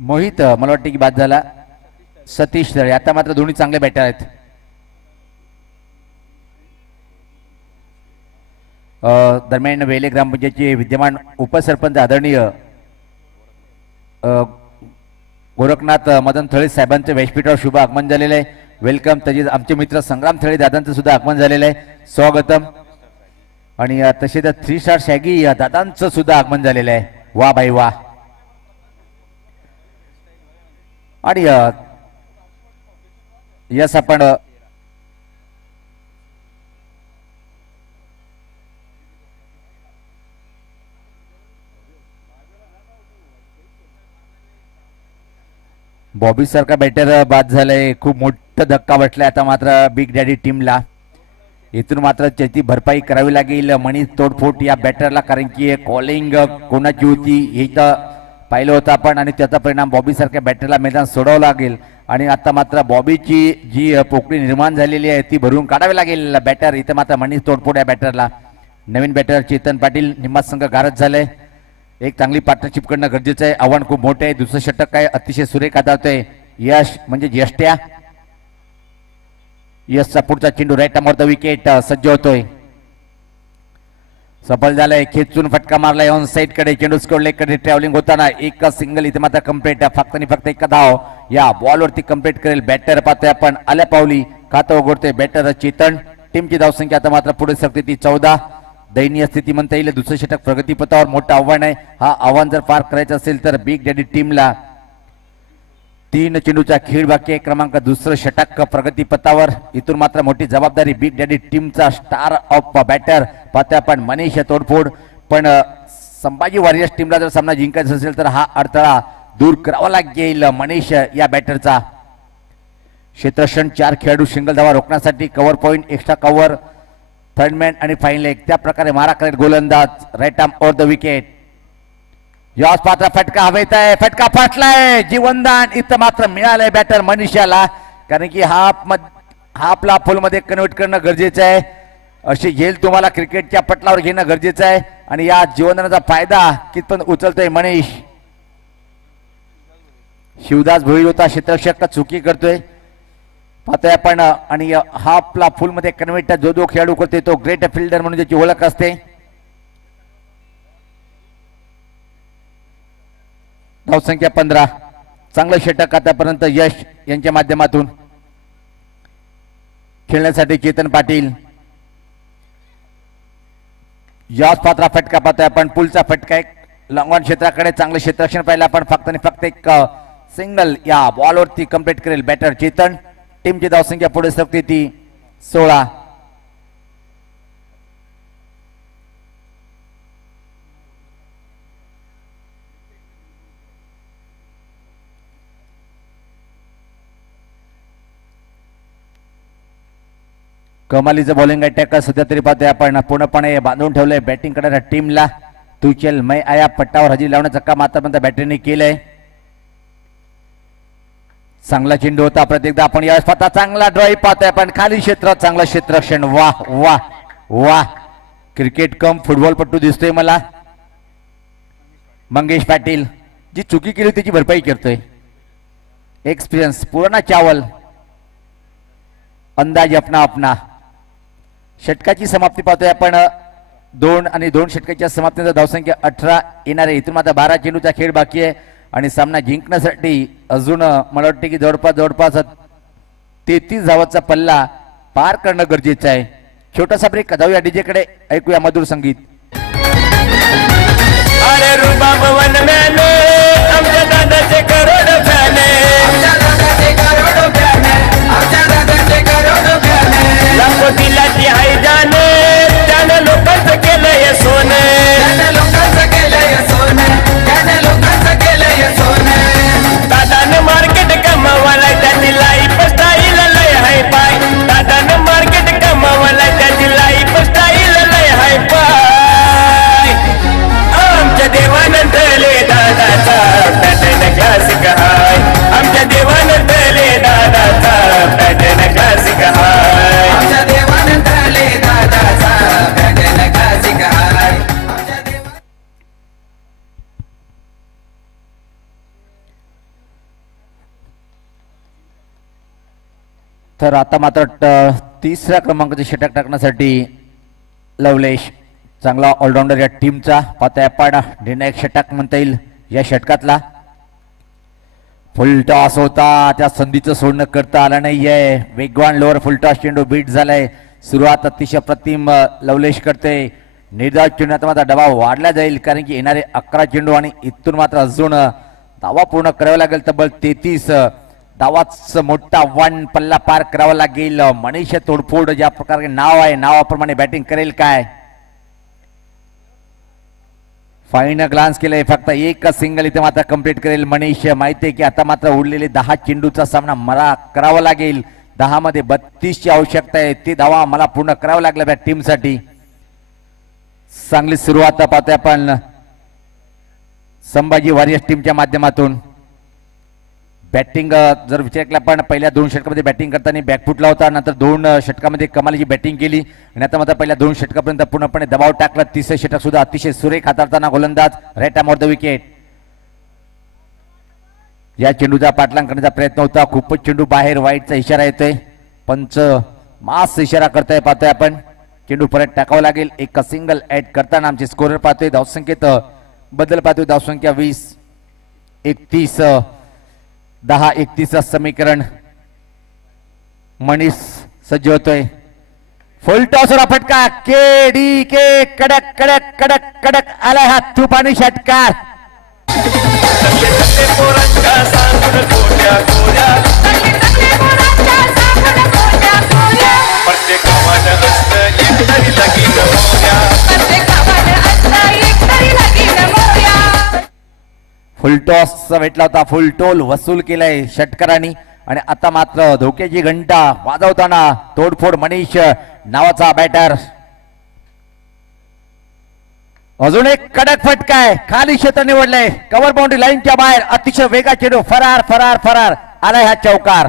मोहित मला वाटतं की बाद झाला. सतीश दळे आता मात्र दोन्ही चांगले बॅटर आहेत. दरम्यान वेले ग्रामपंचायतचे विद्यमान उपसरपंच आदरणीय गोरखनाथ मदन थळे साहेबांचं व्यासपीठावर शुभ आगमन झालेलं आहे. वेलकम. तसेच आमचे मित्र संग्राम थळे दादांचं सुद्धा आगमन झालेलं आहे. स्वागतम. आणि तसे तर 3 स्टार शॅगी दादांचं सुद्धा आगमन झालेलं आहे. वा भाई वा. आणि यस आपण बॉबी सारखा बॅटर बाद झालाय. खूप मोठा धक्का बसलाय आता मात्र बिग डॅडी टीमला. इथून मात्र त्याची भरपाई करावी लागेल मनीष तोडफोड या बॅटरला, कारण की कॉलिंग कोणाची होती हे तर पाहिलं होतं आपण आणि त्याचा परिणाम बॉबी सारख्या बॅटरला मैदान सोडावं लागेल. आणि आता मात्र बॉबीची जी पोकळी निर्माण झालेली आहे ती भरून काढावी लागेल बॅटर. इथं मात्र मनीष तोडफोड या बॅटरला नवीन बॅटर चेतन पाटील निम्मा संघ गारज झालंय. एक चांगली पार्टनरशिप करणं गरजेचं आहे. आव्हान खूप मोठे आहे. दुसरं षटक काय अतिशय सुरेख हाताळतोय यश म्हणजे यष्ट्या. यशचा पुढचा चेंडू राईट द विकेट सज्ज होतोय. सफल झालाय. खेचून फटका मारलाय ऑन साइड कडे. चेंडू स्कोर लेग कडे ट्रॅव्हलिंग होताना एक सिंगल इथे मात्र कम्प्लीट. फक्त आणि फक्त एक धाव या बॉलवरती कम्प्लीट करेल बॅटर. पाहतोय आपण आल्या पावली खातं उघडतोय बॅटर चेतन. टीमची धावसंख्या आता मात्र पुढे सरते ती 14. दयनीय स्थिती म्हणता येईल. दुसरं षटक प्रगतीपथावर मोठं आव्हान आहे. हा आव्हान जर पार करायचं असेल तर बिग डॅडी टीमला 3 चेंडूचा खेळ बाकी आहे. क्रमांक दुसरं षटक प्रगतीपथावर. इथून मात्र मोठी जबाबदारी बिग डॅडी टीमचा स्टार ऑफ बॅटर पाहतोय आपण मनीष तोडफोड. पण संभाजी वॉरियर्स टीमला जर सामना जिंकायचा असेल तर हा अडथळा दूर करावा लागेल मनीष या बॅटरचा. क्षेत्ररक्षण 4 खेळाडू सिंगल धावा रोखण्यासाठी cover point extra cover third man आणि फाईन लेग त्या प्रकारे मारा करेल गोलंदाज. Right arm over the wicket. याच पात्र फटका हवेत आहे. फटका फाटलाय. जीवनदान इथं मात्र मिळालंय बॅटर मनीषाला. कारण की हाफला फुल मध्ये कन्वर्ट करणं गरजेचं आहे. अशी झेल तुम्हाला क्रिकेटच्या पटलावर घेणं गरजेचं आहे. आणि या जीवनदानाचा फायदा कितपत उचलतोय मनीष. शिवदास भोईर होता क्षेत्ररक्षक चुकी करतोय पाहतोय आपण. आणि हाफला फुल मध्ये कन्वर्ट जो जो खेळाडू करते तो ग्रेट फिल्डर म्हणून त्याची ओळख असते. धावसंख्या 15. चांगलं षटक आतापर्यंत यश यांच्या माध्यमातून. खेळण्यासाठी चेतन पाटील. याच पात्रा फटका पाहतोय आपण. पुलचा फटका एक लॉंगॉन क्षेत्राकडे. चांगलं क्षेत्ररक्षण पाहिलं आपण. फक्त आणि फक्त एक सिंगल या बॉलवरती कम्प्लीट करेल बॅटर चेतन. टीमची धावसंख्या पुढे सरकते ती 16. कमालीचं बॉलिंग अटॅक सध्या तरी पाहतोय आपण. पूर्णपणे बांधून ठेवलंय बॅटिंग करणाऱ्या टीमला. तू चल मै आया पट्टावर हजेरी लावण्याचं काम आतापर्यंत बॅटरीने केलंय. चांगला चेंडू होता. प्रत्येकदा आपण यावेळेस पाहता चांगला ड्राईव्ह पाहतोय आपण. खाली क्षेत्रात चांगलं क्षेत्ररक्षण. वाह वाह वाह. क्रिकेट कम फुटबॉल पट्टू दिसतोय मला. मंगेश पाटील जी चुकी केली त्याची भरपाई करतोय. एक्सपिरियन्स पुराणा चावल. अंदाज अपना अपना. षटकाची समाप्ती पाहतोय आपण. 2 आणि 2 षटकाच्या समाप्तीनंतर धावसंख्या 18 येणार आहे. इथून मात्र 12 चेंडूचा खेळ बाकी आहे. आणि सामना जिंकण्यासाठी अजून मला वाटते की जवळपास 33 धावांचा पल्ला पार करणं गरजेचं आहे. छोटासा ब्रेक. जाऊया डीजे कडे. ऐकूया मधुर संगीत. अरे रुबाब वन मैंने आमच्या दादाचे करोड फॅने. आमच्या दादाचे करोड फॅने. आमच्या दादाचे करोड फॅने. लाखो दिलाची हाय जाने. त्याने लोकांचं केलंय सोने. त्याने लोकांचं केलंय सोने. त्याने लोकांचं केलंय सोने. दादानं मार्केट कमावाला त्याची लाईफ स्टाईल लय हाय पाय. दादानं मार्केट कमावाला त्याची लाईफ स्टाईल लय हाय पाय. आमच्या देवानंदले दादाचा पॅटर्न क्लासिक हाय. आमच्या देवानंदले दादाचा पॅटर्न क्लासिक हाय. आमच्या देवानंदले दादाचा पॅटर्न क्लासिक हाय. तर आता मात्र तिसऱ्या क्रमांकाचे षटक टाकण्यासाठी लवलेश. चांगला ऑलराऊंडर या टीमचा पाहतोय आपण. निर्णायक षटक म्हणता येईल या षटकातला. फुल टॉस होता. त्या संधीचं सोडणं करता आलं नाहीये. वेगवान लोअर फुल टॉस चेंडू बीट झालाय. सुरुवात अतिशय प्रतिम लवलेश करते. निर्धाव चेंडूत मात्र दबाव वाढला जाईल. कारण की येणारे 11 चेंडू आणि इथून मात्र अजून धावा पूर्ण करावा लागेल. तब्बल 33 धावाच मोठा वन पल्ला पार करावा लागेल. मनीष तोडफोड ज्या प्रकारे नाव आहे नावाप्रमाणे बॅटिंग करेल काय. फाईन ग्लान्स केलंय. फक्त एक सिंगल इथे मात्र कंप्लीट करेल मनीष. माहिती आहे की आता मात्र उरलेले 10 चेंडूचा सामना मला करावा लागेल. 10 मध्ये 32 ची आवश्यकता आहे. ती धावा मला पूर्ण करावं लागल्या त्या टीमसाठी. चांगली सुरुवात पाहतोय आपण संभाजी वॉरियर्स टीमच्या माध्यमातून. बॅटिंग जर विचार केला पण पहिल्या 2 षटकामध्ये बॅटिंग करताना बॅकफुटला होता, नंतर 2 षटकामध्ये कमालीची बॅटिंग केली आणि आता मात्र पहिल्या 2 षटकापर्यंत पूर्णपणे दबाव टाकला. तिसरे षटक सुद्धा अतिशय सुरेख हाताळताना गोलंदाज right arm off the wicket. या चेंडूचा पाठलाग करण्याचा प्रयत्न होता, खूपच चेंडू बाहेर, वाईटचा इशारा येतोय. पंच मास इशारा करताय, पाहतोय आपण चेंडू परत टाकावा लागेल. एक सिंगल ऍड करताना आमचे स्कोरर पाहतोय, धावसंख्येत बदल पाहतोय. धावसंख्या 20-31 10-31 समीकरण. मनीष सज्ज होतोय. फुल टॉसर फटका, के डी के, कडक कडक कडक कडक आलाय हा तुफानी षटकार. पोरांच्या सांगून गोट्या गोऱ्या प्रत्येक गावात असतं एकतरी लगीन मोऱ्या. फुल टॉस भेटला होता, फुल टोल वसूल केलाय षटकारांनी आणि आता मात्र धोक्याची घंटा वाजवताना तोडफोड मनीष नावाचा बॅटर. अजून एक कडक फटका आहे, खाली क्षेत्र निवडलंय, कव्हर बाउंड्री लाईनच्या बाहेर, अतिशय वेगा चेंडू फरार फरार फरार आलाय हा चौकार.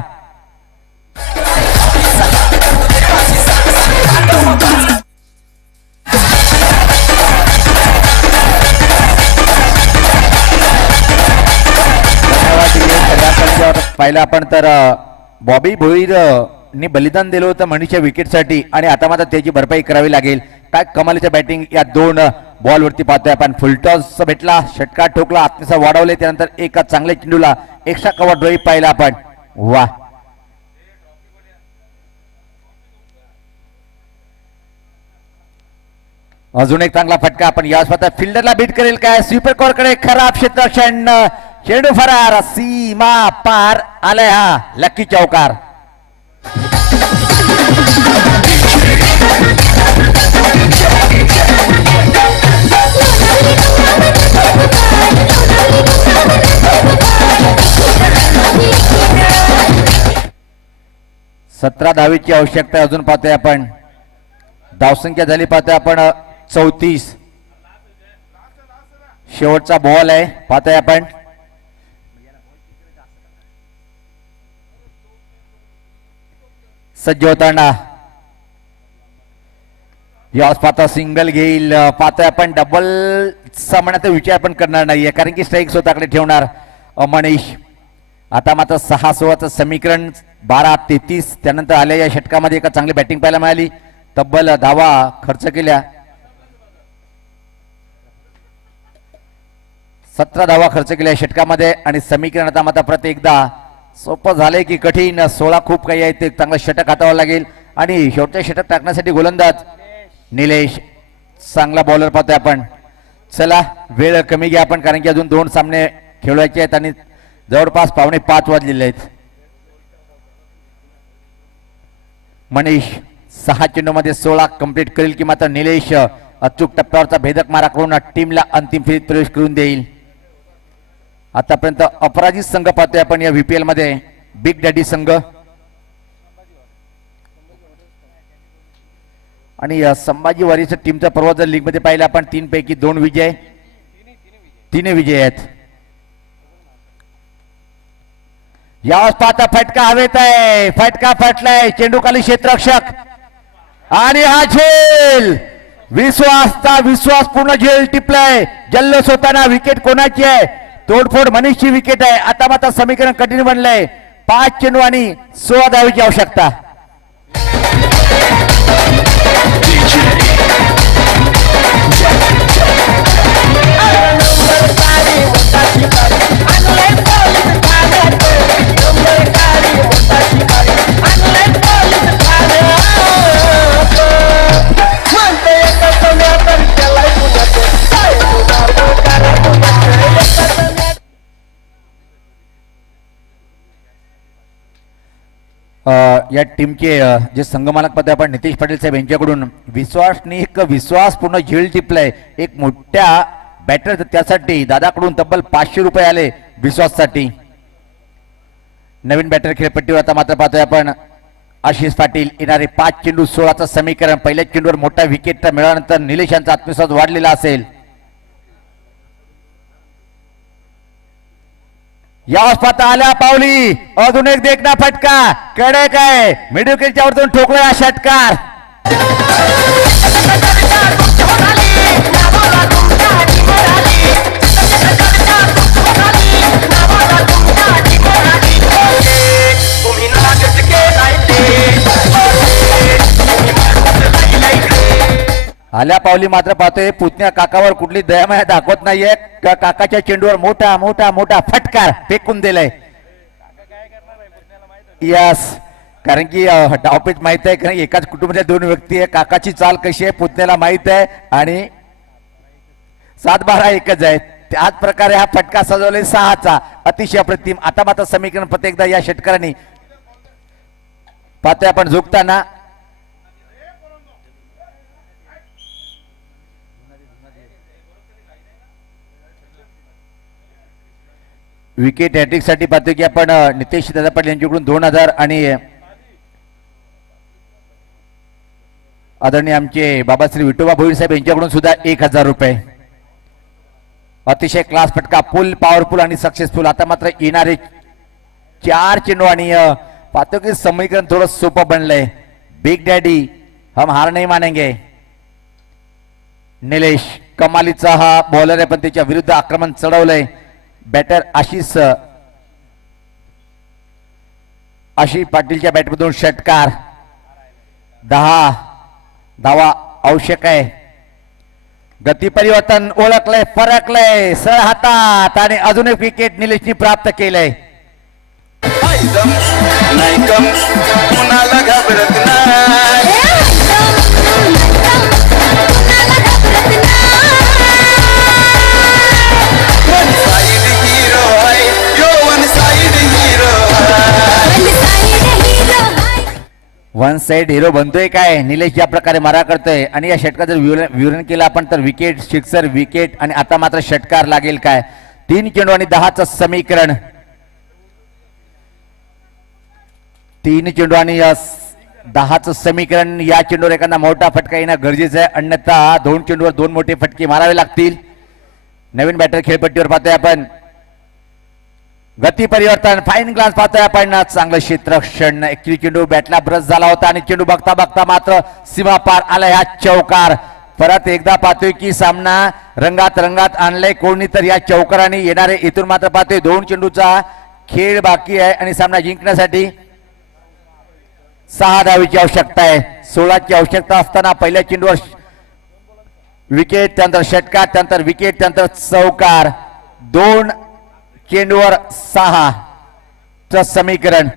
पाहिलं आपण तर बॉबी भोईर नी बलिदान दिलं होतं मनीषच्या विकेटसाठी आणि आता मात्र त्याची भरपाई करावी लागेल. काय कमालीचं बॅटिंग या 2 बॉलवरती पाहतोय आपण. फुलटॉस भेटला, षटकार ठोकला, आत्मसा वाढवले, त्यानंतर एका चांगल्या चेंडूला एक्स्ट्रा कव्हर ड्राईव्ह पाहिला आपण. वा, अजून एक चांगला फटका आपण. या स्वतः फिल्डरला बीट करेल काय, स्वीपर कोरकडे खराब क्षेत्ररक्षण, चेंडू फरार, सीमा पार आलाय हा लक्की चौकार. सतरा धावेची आवश्यकता अजून पाहतोय आपण. धावसंख्या झाली पाहतोय आपण 34. शेवटचा बॉल आहे पाहतोय आपण. सज्ज होताना यास पाहता सिंगल घेईल, पाहतोय आपण डबल सामन्याचा विचार पण करणार नाहीये कारण की स्ट्राईक स्वतःकडे ठेवणार मनीष. आता मात्र 6-16चं समीकरण 12-33. त्यानंतर आल्या या षटकामध्ये एका चांगली बॅटिंग पाहायला मिळाली, तब्बल धावा खर्च केल्या, 17 धावा खर्च केल्या षटकामध्ये आणि समीकरण आता मात्र परत एकदा सोपं झालंय की कठीण. 16 खूप काही आहे, ते चांगलं षटक हातावं लागेल आणि शेवटच्या षटक टाकण्यासाठी गोलंदाज निलेश चांगला बॉलर पाहतोय आपण. चला वेळ कमी घ्या आपण कारण की अजून 2 सामने खेळवायचे आहेत आणि जवळपास 4:45 वाजलेले आहेत. मनीष 6 चेंडूमध्ये 16 कंप्लीट करेल की मात्र निलेश अचूक टप्प्यावरचा भेदक मारा करून टीमला अंतिम फेरीत प्रवेश करून देईल. आतापर्यंत अपराजित संघ पाहतोय आपण या VPL मध्ये, बिग डॅडी संघ आणि संभाजी वारीच्या टीमचा पर्व जर लीग मध्ये पाहिलं आपण 3 पैकी 2 विजय, 3 विजय आहेत. यावेळेस पाहता फटका हवेत आहे, फटका फटलाय, चेंडू खाली क्षेत्ररक्षक आणि हा झेल विश्वास पूर्ण झेल टिपलाय. जल्लोष होताना विकेट कोणाची आहे, तोडफोड मनीषची विकेट आहे. आता मात्र समीकरण कठीण बनलंय, 5 चेंडू आणि 16 धावेची आवश्यकता. या टीमचे जे संघमालक पद आपण नितेश पाटील साहेब यांच्याकडून विश्वासपूर्ण झेल टिपलाय एक मोठ्या बॅटर, त्यासाठी दादाकडून तब्बल 500 रुपये आले विश्वाससाठी. नवीन बॅटर खेळपट्टीवर आता मात्र पाहतोय आपण आशिष पाटील. येणारे 5 चेंडू 16चं समीकरण. पहिल्या चेंडूवर मोठा विकेट मिळाल्यानंतर निलेश यांचा आत्मविश्वास वाढलेला असेल. यावाच पाहता आल्या पावली अजून एक देखना फटका कडे काय मिडविकेटच्या वरतून ठोकला हा षटकार. तुम्ही नाटक केलाय आल्या पावली मात्र पाहतोय पुतण्या काकावर कुठली दयामाया दाखवत नाहीये. काकाच्या चेंडूवर मोठा मोठा मोठा फटकार फेकून दिलाय. यस, कारण की डावपेच माहित आहे कारण एकाच कुटुंबाच्या दोन व्यक्ती आहे. काकाची चाल कशी आहे पुतण्याला माहित आहे आणि 7-12 एकच आहे. त्याच प्रकारे हा फटका सजवले 6चा अतिशय अप्रतिम. आता मात्र समीकरण प्रत्येकदा या षटकारांनी पाहतोय आपण झुकताना. विकेट हॅट्रिक साठी पाहतोय की आपण नितेश दादा पाटील यांच्याकडून 2000 आणि आदरणीय आमचे बाबाश्री विठोबा भोईर साहेब यांच्याकडून सुद्धा 1000 रुपये. अतिशय क्लास फटका फुल पॉवरफुल आणि सक्सेसफुल. आता मात्र येणारे 4 चेंडू आणि पाहतो की समीकरण थोडं सोपं बनलंय. बिग डॅडी हम हार नाही मानेंगे. निलेश कमालीचा हा बॉलर आहे पण त्याच्या विरुद्ध आक्रमण चढवलंय. बॅटर आशिष पाटीलच्या बॅटमधून षटकार. 10 धावा आवश्यक आहे. गती परिवर्तन ओळखलंय फरकलंय सरळ हातात आणि अजून एक विकेट निलेशनी प्राप्त केलंय. नाही कम कुणाला घाबरत नाही. वन साइड हिरो आहे यो one side hero one side hero बनतोय काय निलेश ज्या प्रकारे मारा करतोय आणि या षटकार जर विवरण केलं आपण तर विकेट सिक्सर विकेट आणि आता मात्र षटकार लागेल काय. 3 चेंडू आणि 10चं समीकरण. 3 चेंडू आणि 10चं समीकरण. या चेंडूवर एखादा मोठा फटका येणं गरजेचं आहे अन्यथा 2 चेंडूवर 2 मोठे फटके मारावे लागतील. नवीन बॅटर खेळपट्टीवर पाहतोय आपण. गती परिवर्तन फाईन ग्लान्स पाहतोय आपण. चांगलं क्षेत्ररक्षण. ऍक्च्युली चेंडू बॅटला ब्रश झाला होता आणि चेंडू बघता बघता मात्र सीमा पार आला. ह्या चौकार परत एकदा पाहतोय की सामना रंगात आणलाय कोणी तर या चौकाराने येणारे. इथून मात्र पाहतोय 2 चेंडूचा खेळ बाकी आहे आणि सामना जिंकण्यासाठी 6 धावेची आवश्यकता आहे. 16ची आवश्यकता असताना पहिल्या चेंडूवर विकेट त्यानंतर षटकार त्यानंतर विकेट त्यानंतर चौकार. 2 चेंडूवर 6चं समीकरण.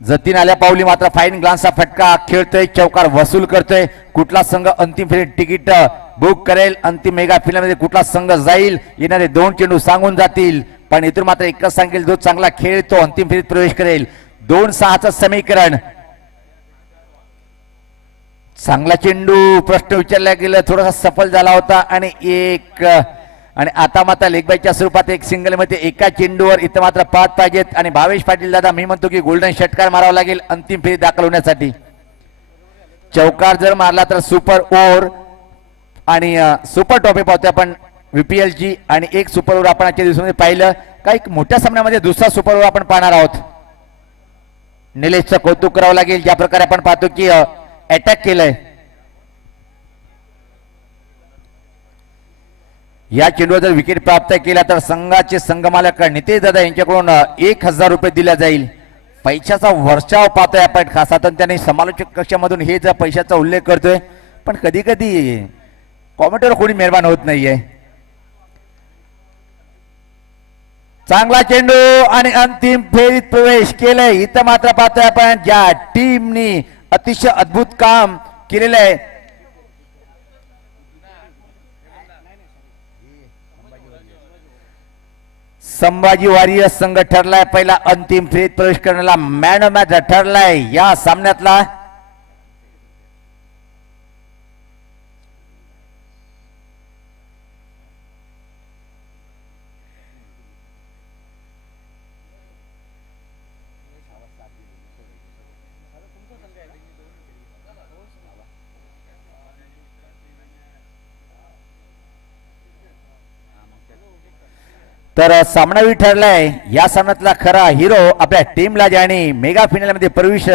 जतीन आल्या पावली मात्र फाईन ग्लान्सचा फटका खेळतोय चौकार वसूल करतोय. कुठला संघ अंतिम फेरीत तिकीट बुक करेल अंतिम मेगा फिल्ममध्ये कुठला संघ जाईल येणारे 2 चेंडू सांगून जातील पण इथून मात्र एकच सांगेल जो चांगला खेळ तो अंतिम फेरीत प्रवेश करेल. 2-6चं समीकरण. चांगला चेंडू प्रश्न विचारला गेला थोडासा सफल झाला होता आणि आणि आता मात्र लेगबाईच्या स्वरूपात एक सिंगल मध्ये एका चेंडूवर इथं मात्र 5 पाहिजेत आणि भावेश पाटील दादा मी म्हणतो की गोल्डन षटकार मारावा लागेल अंतिम फेरी दाखल होण्यासाठी. चौकार जर मारला तर सुपर ओव्हर आणि सुपर ट्रॉफी पाहतोय आपण VPL ची आणि एक सुपर ओव्हर आपण आजच्या दिवसामध्ये पाहिलं. काही मोठ्या सामन्यामध्ये दुसरा सुपर ओव्हर आपण पाहणार आहोत. निलेशचं कौतुक करावं लागेल ज्या प्रकारे आपण पाहतो की अटॅक केलंय. या चेंडूवर जर विकेट प्राप्त केला तर संघाचे संघमालक नितेश दादा यांच्याकडून 1000 रुपये दिला जाईल. पैशाचा वर्षाव पाहतोय आपण खास सातत्याने समालोचक कक्षामधून हे जर पैशाचा उल्लेख करतोय पण कधी कधी कॉमेंटवर कोणी मेहरबान होत नाहीये. चांगला चेंडू आणि अंतिम फेरीत प्रवेश केलाय. इथं मात्र पाहतोय आपण ज्या टीमनी अतिशय अद्भुत काम केलेलं आहे. संभाजी वारियर संघ ठरलाय पहिला अंतिम फेरीत प्रवेश करण्याला. मॅन ऑफ मॅच ठरलाय या सामन्यातला. तर सामनावीर ठरलाय या सामन्यातला खरा हिरो आपल्या टीमला ज्याने मेगा फायनल मध्ये प्रवेश